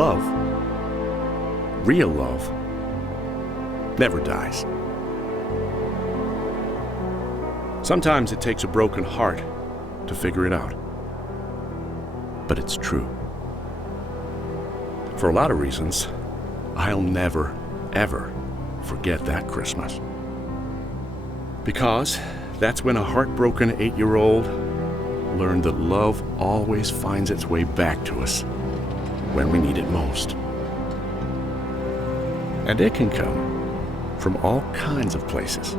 Love, real love, never dies. Sometimes it takes a broken heart to figure it out. But it's true. For a lot of reasons, I'll never, ever forget that Christmas. Because that's when a heartbroken 8-year-old learned that love always finds its way back to us when we need it most. And it can come from all kinds of places.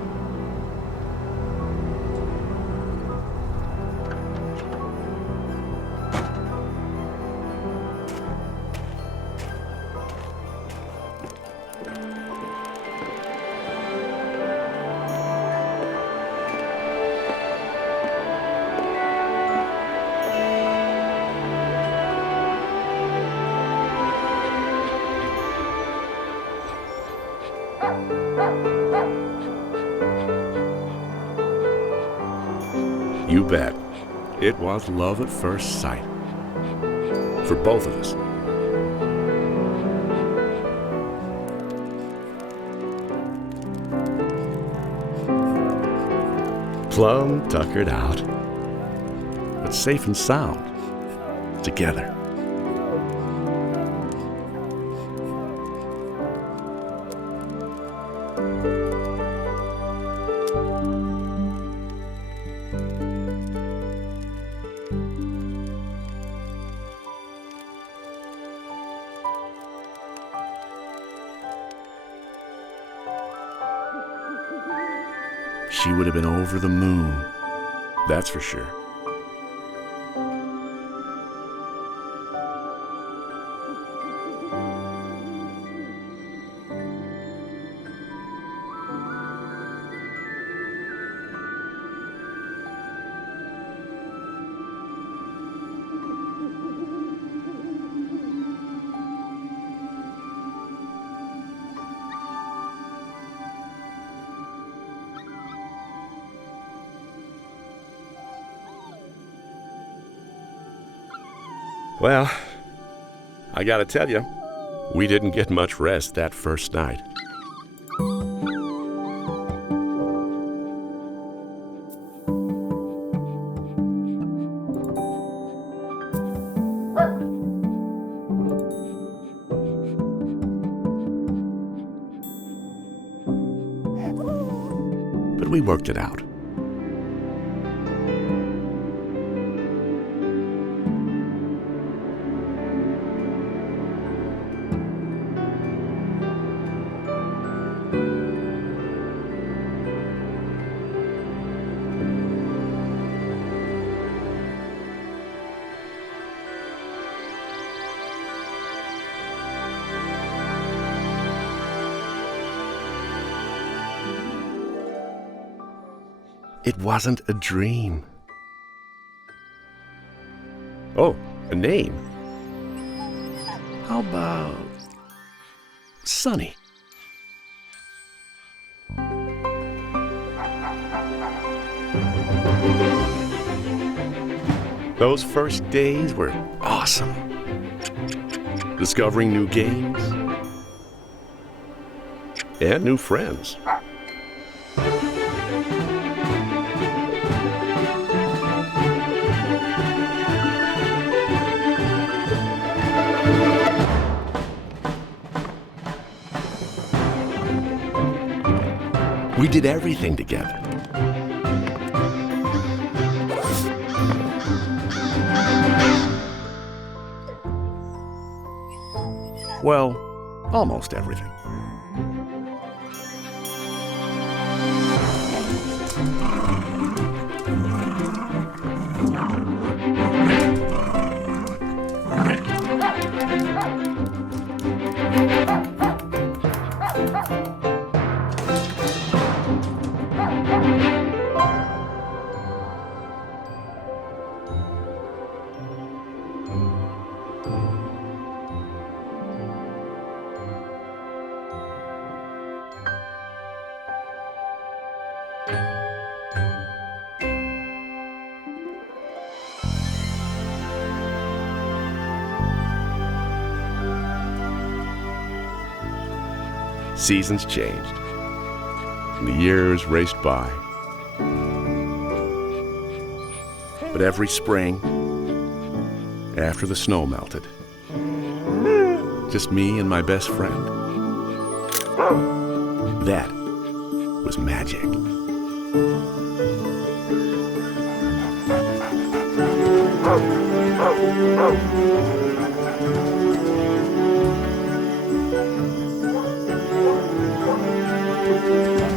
You bet. It was love at first sight. For both of us. Plumb tuckered out, but safe and sound together. She would have been over the moon, that's for sure. Well, I gotta tell you, we didn't get much rest that first night. But we worked it out. It wasn't a dream. Oh, a name. How about Sunny? Those first days were awesome. Discovering new games and new friends. We did everything together. Well, almost everything. Seasons changed, and the years raced by. But every spring, after the snow melted, just me and my best friend, that was magic.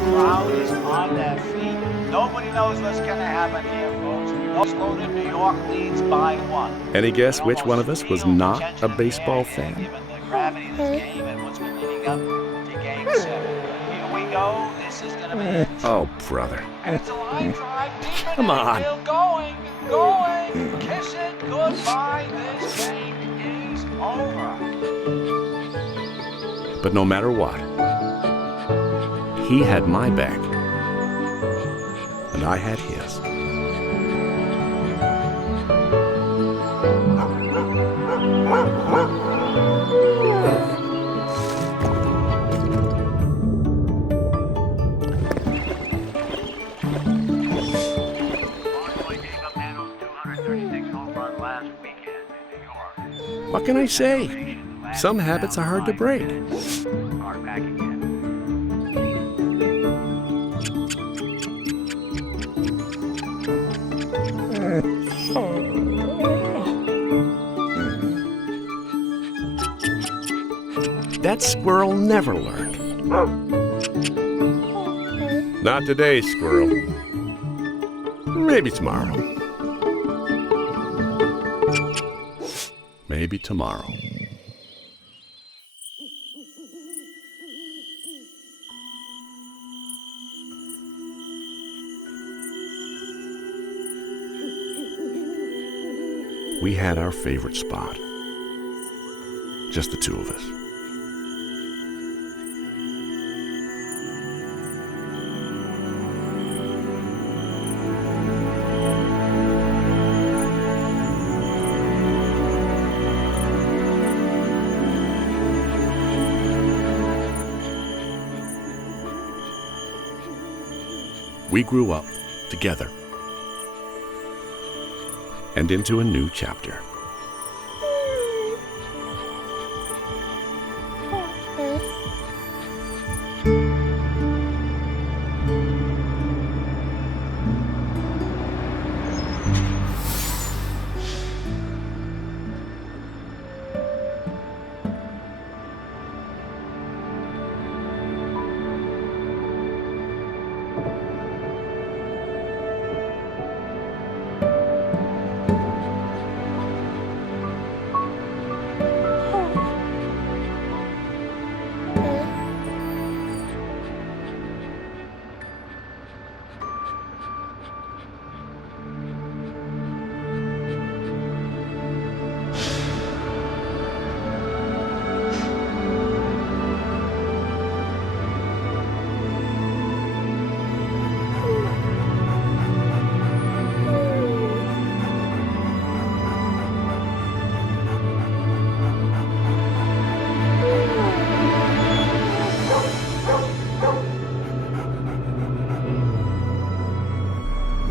Crowd is on their feet. Nobody knows what's going to happen here, folks. Loaded New York leads by 1. Any guess which one of us was not a baseball fan? Given the gravity of this game and what's been leading up to Game 7. Here we go. This is going to be it. Oh, brother. And it's a line drive deep in Come the on. infield. Going. Kiss it goodbye. This game is over. But no matter what, he had my back, and I had his. What can I say? Some habits are hard to break. That squirrel never learned. Not today, squirrel. Maybe tomorrow. Maybe tomorrow. We had our favorite spot. Just the two of us. We grew up together and into a new chapter.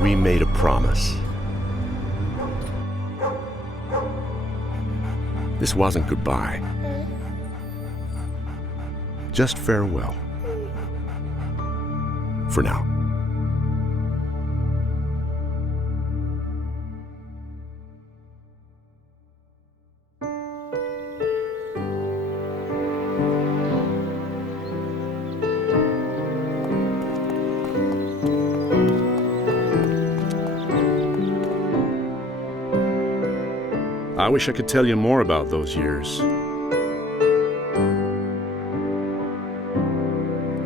We made a promise. This wasn't goodbye. Just farewell. For now. I wish I could tell you more about those years.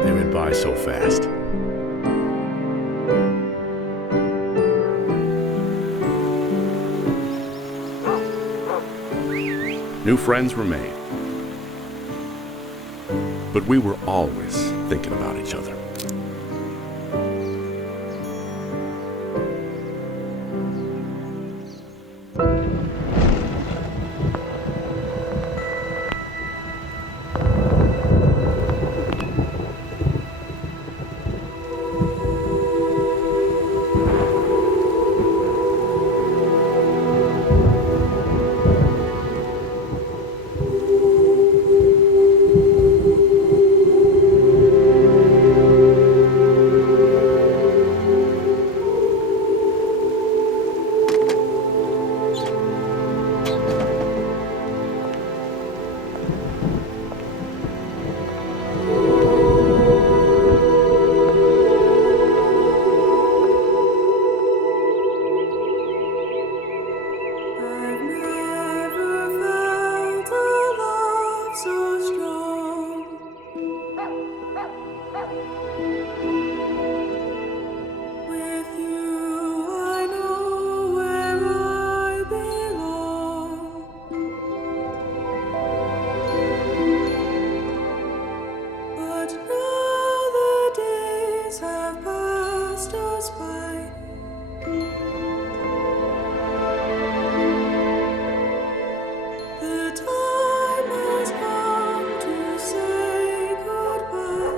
They went by so fast. New friends were made. But we were always thinking about each other. passed us by. The time has come to say goodbye.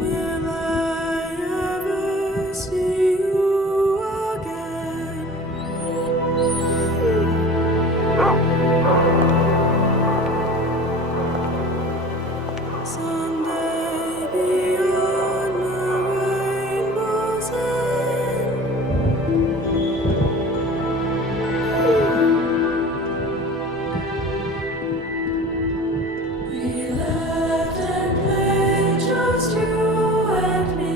Will I ever see you again? Someday beyond the rainbow's end. We laughed and played, just you and me.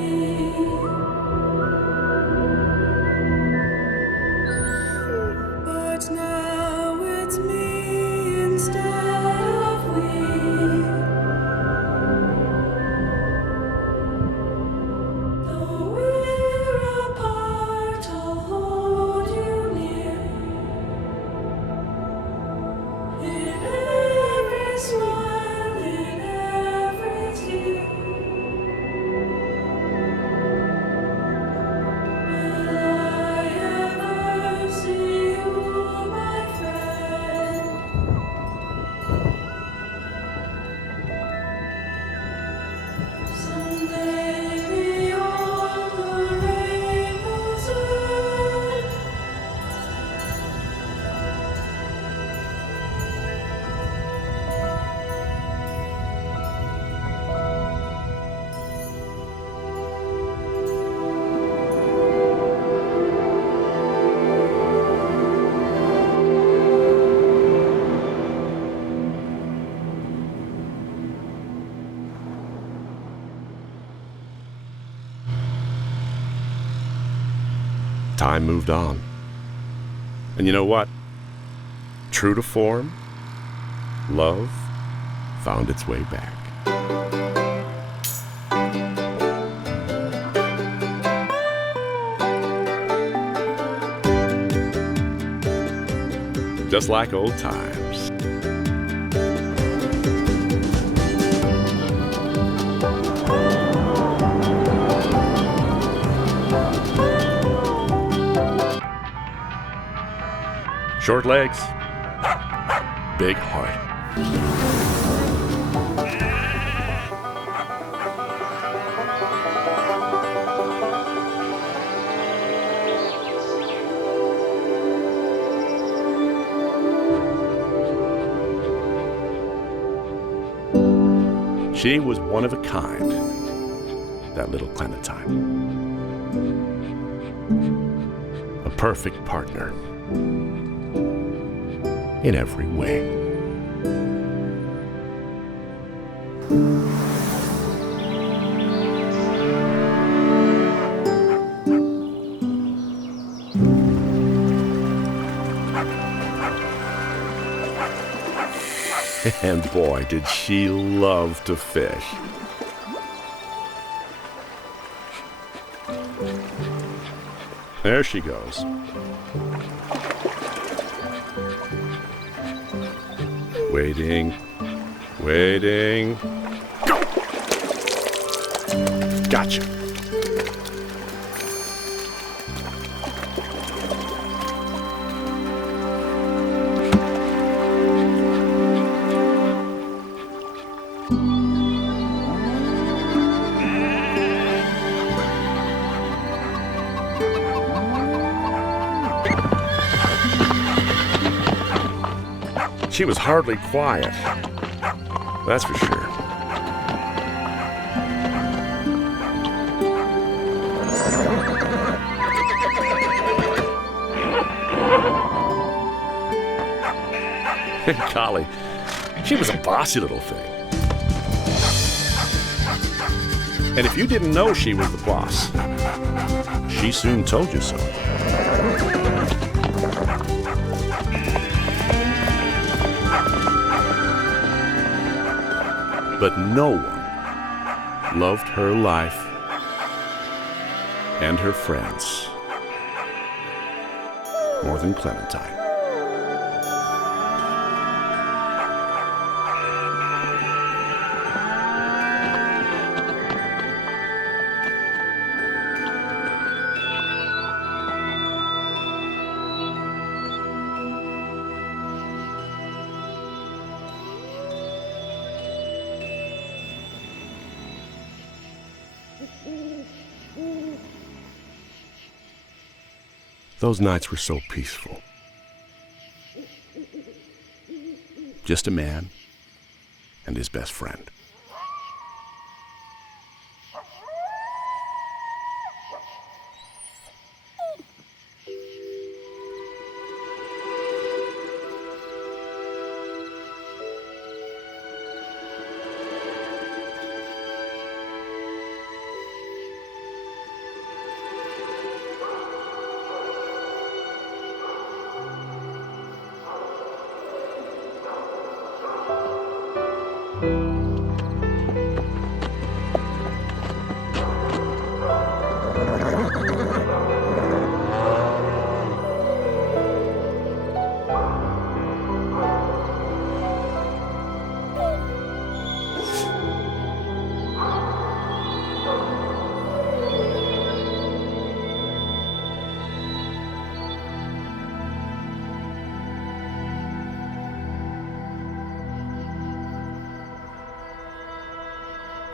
But now it's me instead of we. Though we're apart, I'll hold you near. In every smile, in every tear. Will I ever see you, my friend? Someday beyond the rainbow's end. Time moved on. And you know what? True to form, love found its way back. Just like old times. Short legs, big heart. She was one of a kind, that little Clementine. A perfect partner in every way. And boy, did she love to fish. There she goes. Waiting, waiting. Go! Gotcha. She was hardly quiet, that's for sure. Golly, she was a bossy little thing. And if you didn't know she was the boss, she soon told you so. But no one loved her life and her friends more than Clementine. Those nights were so peaceful. Just a man and his best friend.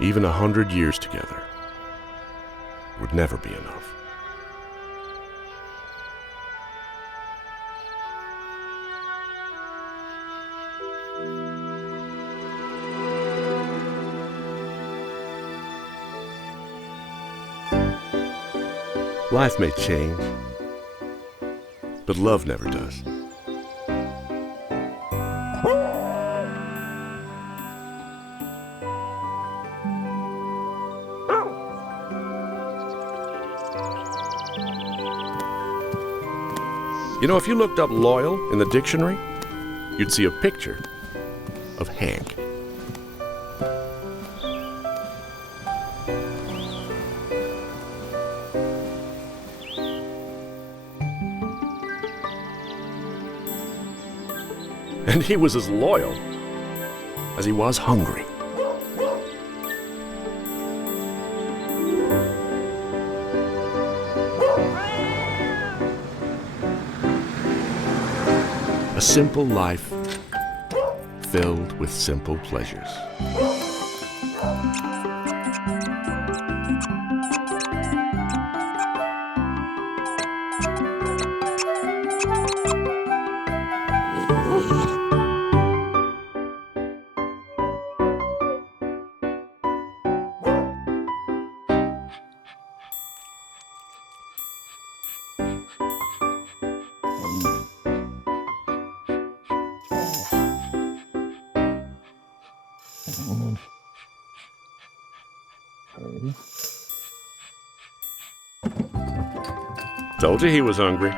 Even 100 years together would never be enough. Life may change, but love never does. You know, if you looked up loyal in the dictionary, you'd see a picture of Hank. And he was as loyal as he was hungry. A simple life filled with simple pleasures. Told you he was hungry.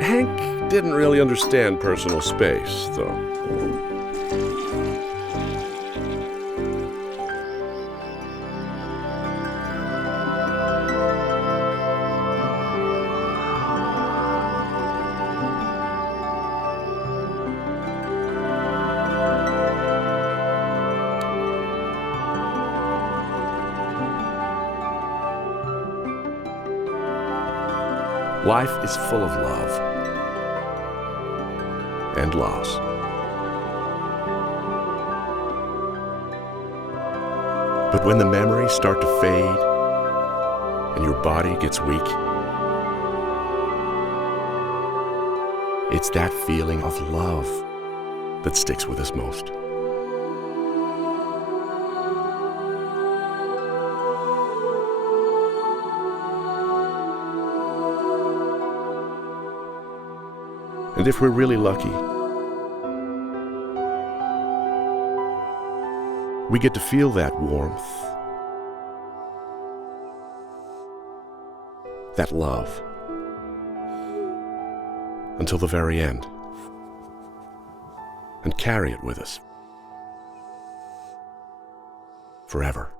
Hank didn't really understand personal space, though. Life is full of love and loss. But when the memories start to fade and your body gets weak, it's that feeling of love that sticks with us most. And if we're really lucky, we get to feel that warmth, that love, until the very end, and carry it with us forever.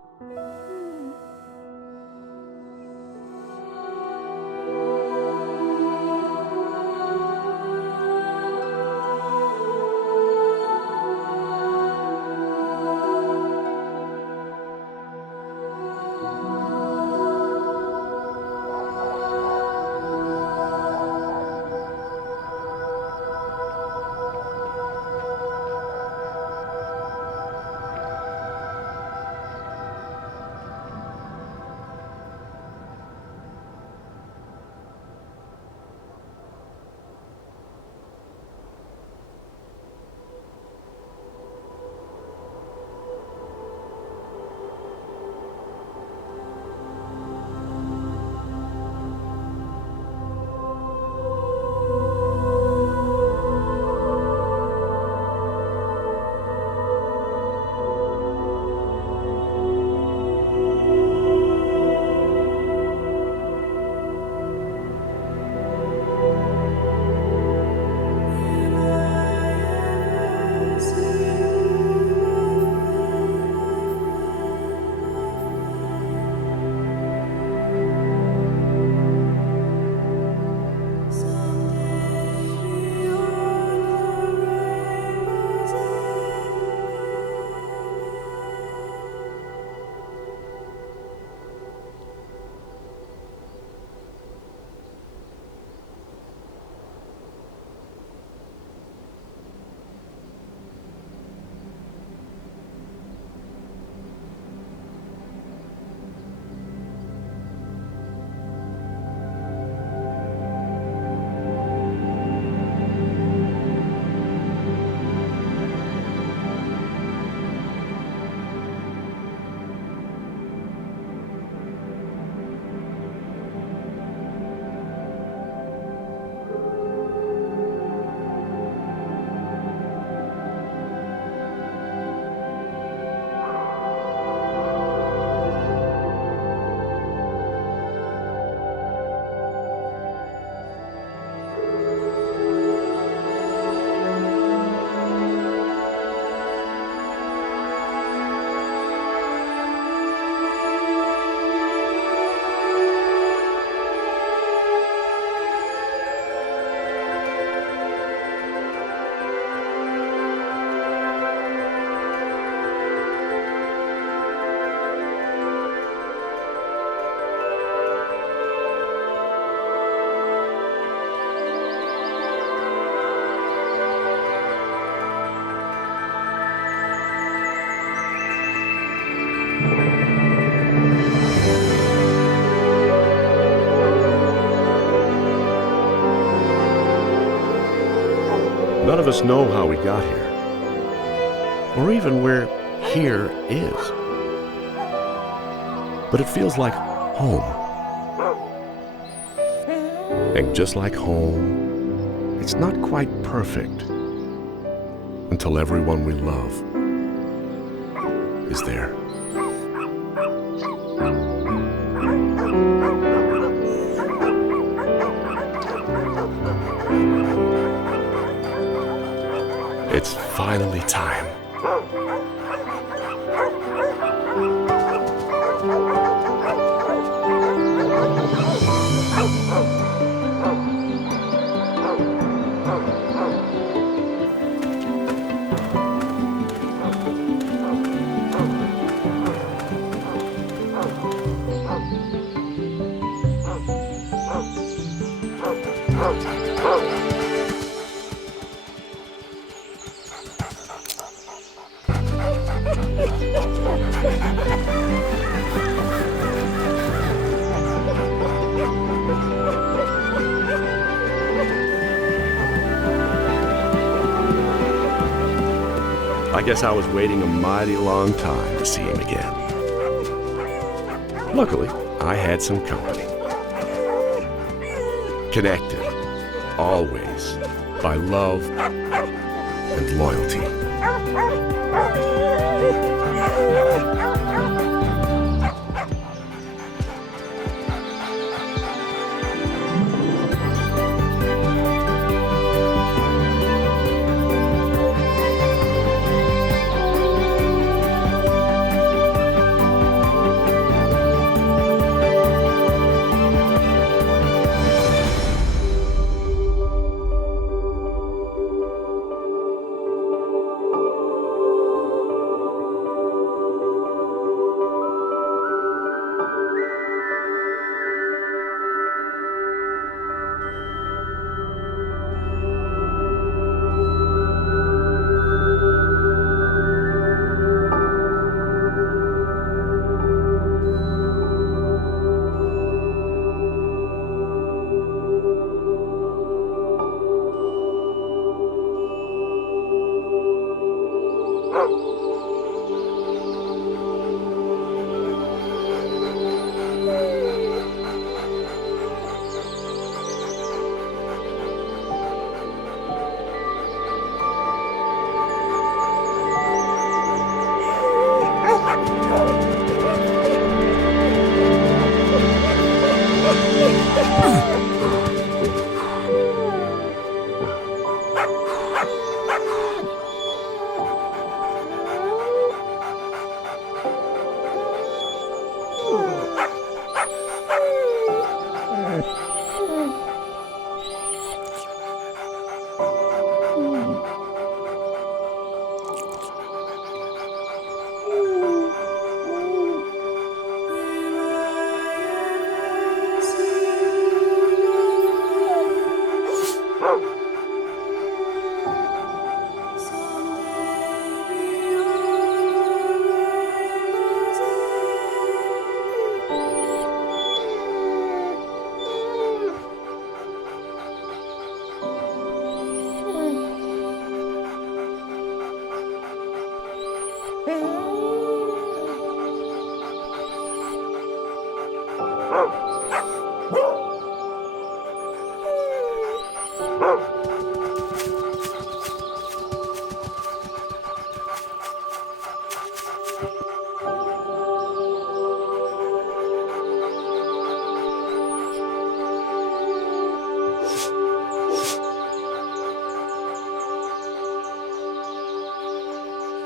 None of us know how we got here, or even where here is. But it feels like home. And just like home, it's not quite perfect until everyone we love is there. It's finally time. I guess I was waiting a mighty long time to see him again. Luckily, I had some company. Connected, always, by love and loyalty.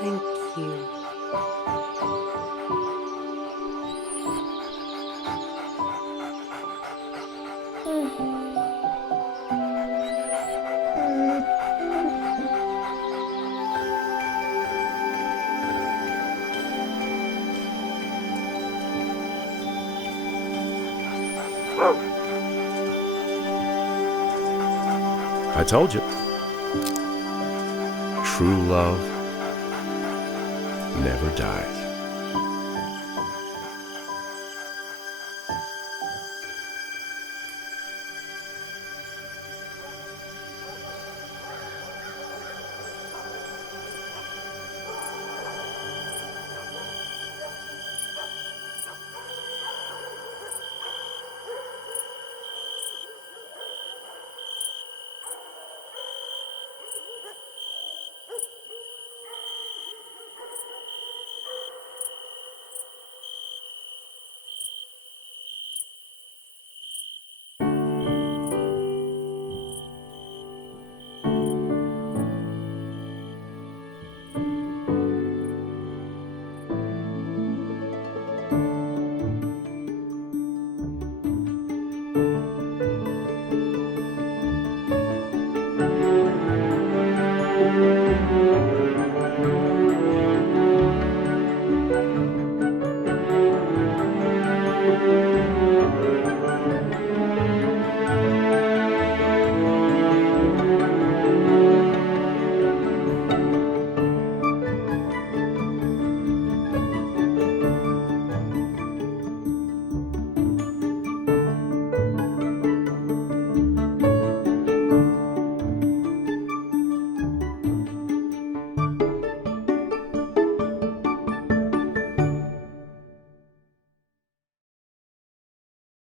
Thank you. I told you. True love never dies.